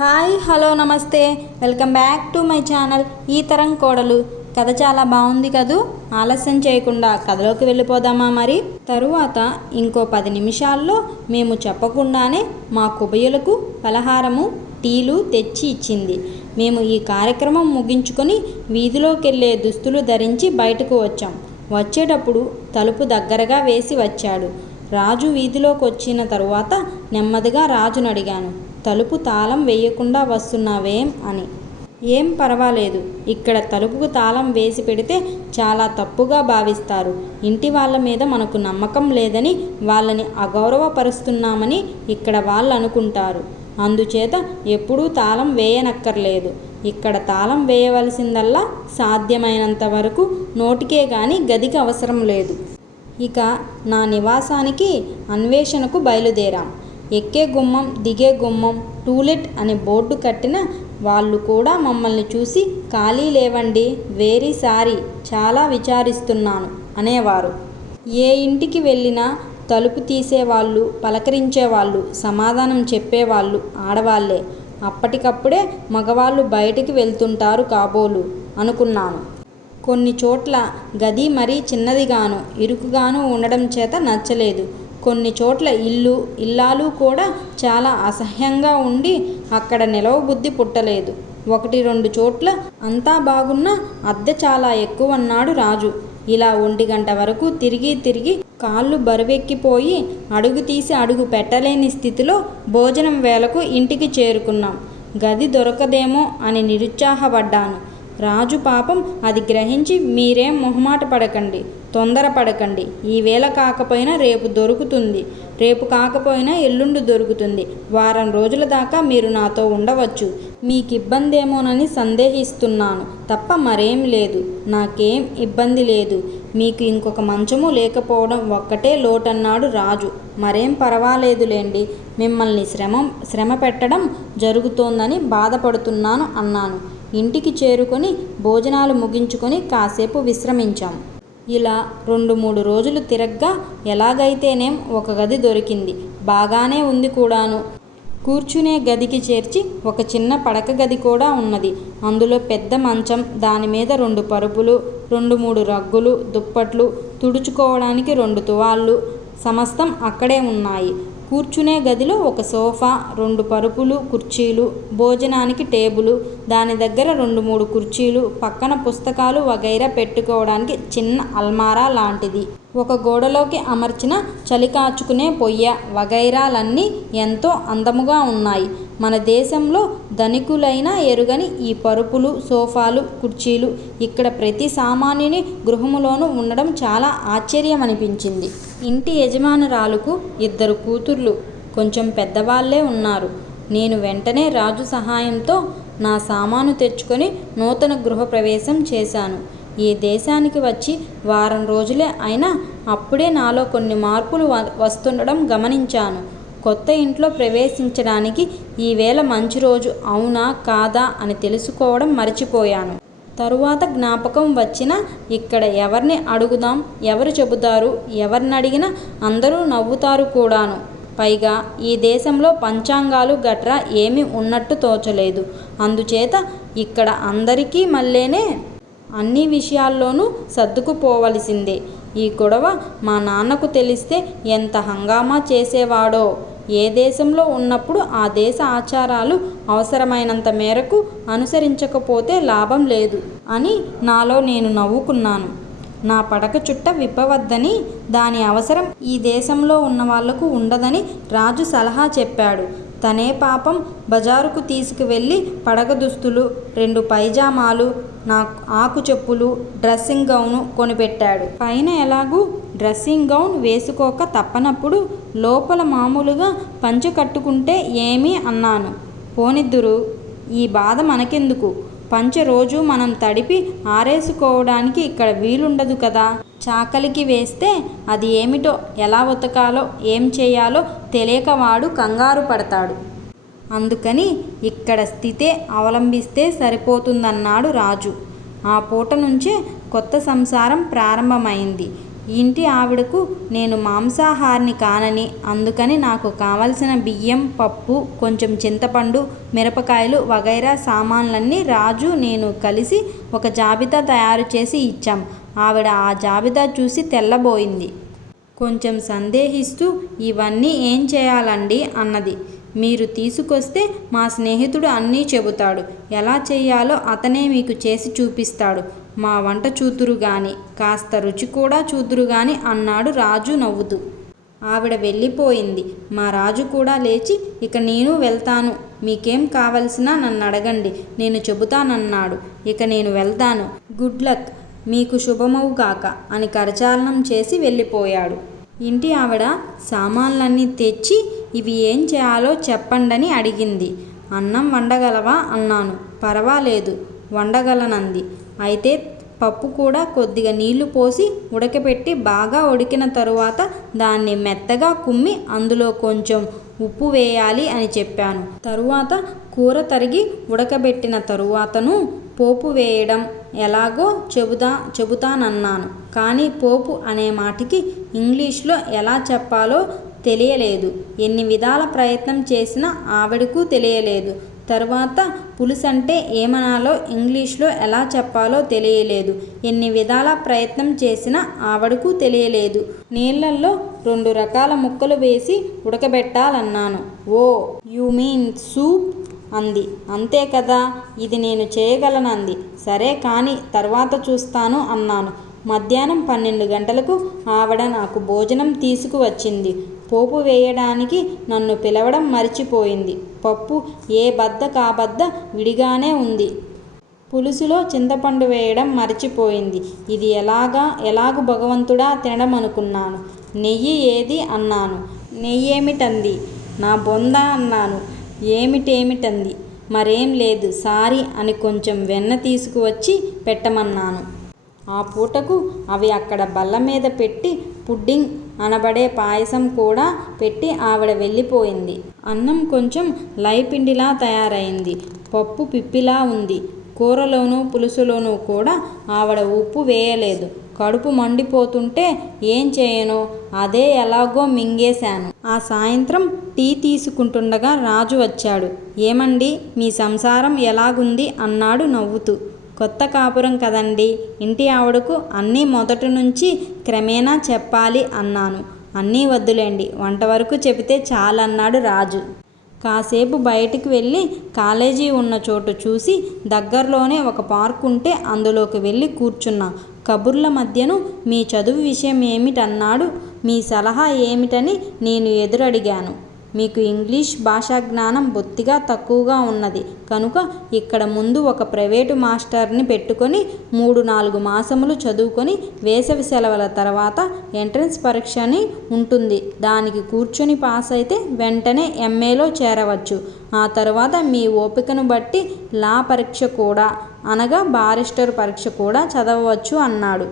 Hi hello నమస్తే. Welcome back to my channel ఈ తరం కోడలు. కథ చాలా బాగుంది కదూ? ఆలస్యం చేయకుండా కథలోకి వెళ్ళిపోదామా మరి? తరువాత ఇంకో పది నిమిషాల్లో మేము చెప్పకుండానే మా కుబయులకు పలహారము టీలు తెచ్చి ఇచ్చింది. మేము ఈ కార్యక్రమం ముగించుకొని వీధిలోకి వెళ్ళే దుస్తులు ధరించి బయటకు వచ్చాం. వచ్చేటప్పుడు తలుపు దగ్గరగా వేసి వచ్చాడు. రాజు వీధిలోకి వచ్చిన తరువాత నెమ్మదిగా రాజును అడిగాను. తలుపు తాళం వేయకుండా వస్తున్నావేం అని. ఏం పర్వాలేదు. ఇక్కడ తలుపుకు తాళం వేసి పెడితే చాలా తప్పుగా భావిస్తారు. ఇంటి వాళ్ళ మీద మనకు నమ్మకం లేదని వాళ్ళని అగౌరవపరుస్తున్నామని ఇక్కడ వాళ్ళు అనుకుంటారు. అందుచేత ఎప్పుడూ తాళం వేయనక్కర్లేదు. ఇక్కడ తాళం వేయవలసిందల్లా సాధ్యమైనంత వరకు నోటికే కానీ గదికి అవసరం లేదు. ఇక నా నివాసానికి అన్వేషణకు బయలుదేరాం. ఎక్కే గుమ్మం దిగే గుమ్మం టూలెట్ అనే బోర్డు కట్టిన వాళ్ళు కూడా మమ్మల్ని చూసి ఖాళీ లేవండి వేరీ సారీ చాలా విచారిస్తున్నాను అనేవారు. ఏ ఇంటికి వెళ్ళినా తలుపు తీసేవాళ్ళు పలకరించేవాళ్ళు సమాధానం చెప్పేవాళ్ళు ఆడవాళ్ళే. అప్పటికప్పుడే మగవాళ్ళు బయటికి వెళ్తుంటారు కాబోలు అనుకున్నాను. కొన్ని చోట్ల గది మరీ చిన్నదిగాను ఇరుకుగాను ఉండడం చేత నచ్చలేదు. కొన్ని చోట్ల ఇల్లు ఇల్లాలు కూడా చాలా అసహ్యంగా ఉండి అక్కడ నిలవ బుద్ధి పుట్టలేదు. ఒకటి రెండు చోట్ల అంతా బాగున్నా అద్దె చాలా ఎక్కువ అన్నాడు రాజు. ఇలా ఒంటి గంట వరకు తిరిగి తిరిగి కాళ్ళు బరువెక్కిపోయి అడుగు తీసి అడుగు పెట్టలేని స్థితిలో భోజనం వేళకు ఇంటికి చేరుకున్నాం. గది దొరకదేమో అని నిరుత్సాహపడ్డాను. రాజు పాపం అది గ్రహించి మీరేం మొహమాట పడకండి తొందర పడకండి. ఈవేళ కాకపోయినా రేపు దొరుకుతుంది. రేపు కాకపోయినా ఎల్లుండి దొరుకుతుంది. వారం రోజుల దాకా మీరు నాతో ఉండవచ్చు. మీకు ఇబ్బంది ఏమోనని సందేహిస్తున్నాను. తప్ప మరేం లేదు. నాకేం ఇబ్బంది లేదు. మీకు ఇంకొక మంచము లేకపోవడం ఒక్కటే లోటన్నాడు రాజు. మరేం పర్వాలేదులేండి. మిమ్మల్ని శ్రమ శ్రమ పెట్టడం జరుగుతోందని బాధపడుతున్నాను అన్నాను. ఇంటికి చేరుకొని భోజనాలు ముగించుకొని కాసేపు విశ్రమించాం. ఇలా రెండు మూడు రోజులు తిరగ్గా ఎలాగైతేనేం ఒక గది దొరికింది. బాగానే ఉంది కూడాను. కూర్చునే గదికి చేర్చి ఒక చిన్న పడక గది కూడా ఉన్నది. అందులో పెద్ద మంచం దాని మీద రెండు పరుపులు రెండు మూడు రగ్గులు దుప్పట్లు తుడుచుకోవడానికి రెండు తువాళ్ళు సమస్తం అక్కడే ఉన్నాయి. కూర్చునే గదిలో ఒక సోఫా రెండు పరుపులు కుర్చీలు భోజనానికి టేబుల్ దాని దగ్గర రెండు మూడు కుర్చీలు పక్కన పుస్తకాలు వగైరా పెట్టుకోవడానికి చిన్న అల్మారా లాంటిది. ఒక గోడలోకి అమర్చిన చలికాచుకునే పొయ్య వగైరాలన్నీ ఎంతో అందముగా ఉన్నాయి. మన దేశంలో ధనికులైన ఎరుగని ఈ పరుపులు సోఫాలు కుర్చీలు ఇక్కడ ప్రతి సామాన్యుని గృహములోనూ ఉండడం చాలా ఆశ్చర్యమనిపించింది. ఇంటి యజమానురాలుకు ఇద్దరు కూతుర్లు కొంచెం పెద్దవాళ్ళే ఉన్నారు. నేను వెంటనే రాజు సహాయంతో నా సామాను తెచ్చుకొని నూతన గృహప్రవేశం చేశాను. ఈ దేశానికి వచ్చి వారం రోజులే అయినా అప్పుడే నాలో కొన్ని మార్పులు వస్తుండడం గమనించాను. కొత్త ఇంట్లో ప్రవేశించడానికి ఈవేళ మంచి రోజు అవునా కాదా అని తెలుసుకోవడం మర్చిపోయాను. తరువాత జ్ఞాపకం వచ్చిన ఇక్కడ ఎవరిని అడుగుదాం ఎవరు చెబుతారు ఎవరిని అడిగినా అందరూ నవ్వుతారు కూడాను. పైగా ఈ దేశంలో పంచాంగాలు గట్రా ఏమీ ఉన్నట్టు తోచలేదు. అందుచేత ఇక్కడ అందరికీ మళ్ళేనే అన్ని విషయాల్లోనూ సర్దుకుపోవలసిందే. ఈ గొడవ మా నాన్నకు తెలిస్తే ఎంత హంగామా చేసేవాడో. ఏ దేశంలో ఉన్నప్పుడు ఆ దేశ ఆచారాలు అవసరమైనంత మేరకు అనుసరించకపోతే లాభం లేదు అని నాలో నేను నవ్వుకున్నాను. నా పడక చుట్ట విప్పవద్దని దాని అవసరం ఈ దేశంలో ఉన్న వాళ్ళకు ఉండదని రాజు సలహా చెప్పాడు. తనే పాపం బజారుకు తీసుకువెళ్ళి పడగ దుస్తులు రెండు పైజామాలు నా ఆకు చెప్పులు డ్రెస్సింగ్ గౌను కొనిపెట్టాడు. పైన ఎలాగూ డ్రెస్సింగ్ గౌన్ వేసుకోక తప్పనప్పుడు లోపల మామూలుగా పంచె కట్టుకుంటే ఏమీ అన్నాను. పోనిద్దురు ఈ బాధ మనకెందుకు? పంచె రోజు మనం తడిపి ఆరేసుకోవడానికి ఇక్కడ వీలుండదు కదా? చాకలికి వేస్తే అది ఏమిటో ఎలా ఉతకాలో ఏం చేయాలో తెలియక వాడు కంగారు పడతాడు. అందుకని ఇక్కడ స్థితే అవలంబిస్తే సరిపోతుందన్నాడు రాజు. ఆ పూట నుంచే కొత్త సంసారం ప్రారంభమైంది. ఇంటి ఆవిడకు నేను మాంసాహారిని కానని అందుకని నాకు కావలసిన బియ్యం పప్పు కొంచెం చింతపండు మిరపకాయలు వగైరా సామాన్లన్నీ రాజు నేను కలిసి ఒక జాబితా తయారు చేసి ఇచ్చాం. ఆవిడ ఆ జాబితా చూసి తెల్లబోయింది. కొంచెం సందేహిస్తూ ఇవన్నీ ఏం చేయాలండి? అన్నది. మీరు తీసుకొస్తే మా స్నేహితుడు అన్నీ చెబుతాడు. ఎలా చేయాలో అతనే మీకు చేసి చూపిస్తాడు. మా వంట చూతురు గాని కాస్త రుచి కూడా చూతురు గాని అన్నాడు రాజు నవ్వుతూ. ఆవిడ వెళ్ళిపోయింది. మా రాజు కూడా లేచి ఇక నేను వెళ్తాను. మీకేం కావలసినా నన్ను అడగండి. నేను చెబుతానన్నాడు. ఇక నేను వెళ్తాను. Good luck. మీకు శుభమవు గాక అని కరచాలనం చేసి వెళ్ళిపోయాడు. ఇంటి ఆవిడ సామాన్లన్నీ తెచ్చి ఇవి ఏం చేయాలో చెప్పండని అడిగింది. అన్నం వండగలవా? అన్నాను. పర్వాలేదు వండగలనంది. అయితే పప్పు కూడా కొద్దిగా నీళ్ళు పోసి ఉడకపెట్టి బాగా ఉడికిన తరువాత దాన్ని మెత్తగా కుమ్మి అందులో కొంచెం ఉప్పు వేయాలి అని చెప్పాను. తరువాత కూర తరిగి ఉడకబెట్టిన తరువాతను పోపు వేయడం ఎలాగో చెబుతా చెబుతానన్నాను. కానీ పోపు అనే మాటకి ఇంగ్లీష్లో ఎలా చెప్పాలో తెలియలేదు. ఎన్ని విధాల ప్రయత్నం చేసినా ఆవిడకు తెలియలేదు. తర్వాత పులుసంటే ఏమనాలో ఇంగ్లీష్లో ఎలా చెప్పాలో తెలియలేదు. ఎన్ని విధాల ప్రయత్నం చేసినా ఆవిడకు తెలియలేదు. నీళ్ళల్లో రెండు రకాల ముక్కలు వేసి ఉడకబెట్టాలన్నాను. Oh you mean soup? అంది. అంతే కదా ఇది నేను చేయగలనంది. సరే కానీ తర్వాత చూస్తాను అన్నాను. మధ్యాహ్నం పన్నెండు గంటలకు ఆవిడ నాకు భోజనం తీసుకువచ్చింది. పోపు వేయడానికి నన్ను పిలవడం మర్చిపోయింది. పప్పు ఏ బద్ద కాబద్ద విడిగానే ఉంది. పులుసులో చింతపండు వేయడం మర్చిపోయింది. ఇది ఎలాగా ఎలాగు భగవంతుడా తినడం అనుకున్నాను నెయ్యి ఏది? అన్నాను. నెయ్యేమిటంది? నా బొంద అన్నాను. ఏమిటేమిటంది? మరేం లేదు సారీ అని కొంచెం వెన్న తీసుకువచ్చి పెట్టమన్నాను. ఆ పూటకు అవి అక్కడ బల్ల మీద పెట్టి పుడ్డింగ్ అనబడే పాయసం కూడా పెట్టి ఆవిడ వెళ్ళిపోయింది. అన్నం కొంచెం లైపిండిలా తయారైంది. పప్పు పిప్పిలా ఉంది. కూరలోనూ పులుసులోనూ కూడా ఆవిడ ఉప్పు వేయలేదు. కడుపు మండిపోతుంటే ఏం చేయను? అదే ఎలాగో మింగేశాను. ఆ సాయంత్రం టీ తీసుకుంటుండగా రాజు వచ్చాడు. ఏమండి మీ సంసారం ఎలాగుంది? అన్నాడు నవ్వుతూ. కొత్త కాపురం కదండి. ఇంటి ఆవిడకు అన్నీ మొదటి నుంచి క్రమేణా చెప్పాలి అన్నాను. అన్నీ వద్దులేండి. వంట వరకు చెబితే చాలన్నాడు రాజు. కాసేపు బయటికి వెళ్ళి కాలేజీ ఉన్న చోటు చూసి దగ్గరలోనే ఒక పార్క్ ఉంటే అందులోకి వెళ్ళి కూర్చున్నా. కబుర్ల మధ్యను మీ చదువు విషయం ఏమిటన్నాడు? మీ సలహా ఏమిటని నేను ఎదురడిగాను. మీకు ఇంగ్లీష్ భాషా జ్ఞానం బొత్తిగా తక్కువగా ఉన్నది. కనుక ఇక్కడ ముందు ఒక ప్రైవేటు మాస్టర్ని పెట్టుకొని మూడు నాలుగు మాసములు చదువుకొని వేసవి సెలవుల తర్వాత ఎంట్రన్స్ పరీక్ష అని ఉంటుంది. దానికి కూర్చొని పాస్ అయితే వెంటనే ఎంఏలో చేరవచ్చు. ఆ తర్వాత మీ ఓపికను బట్టి లా పరీక్ష కూడా అనగా బారిస్టర్ పరీక్ష కూడా చదవవచ్చు అన్నాడు.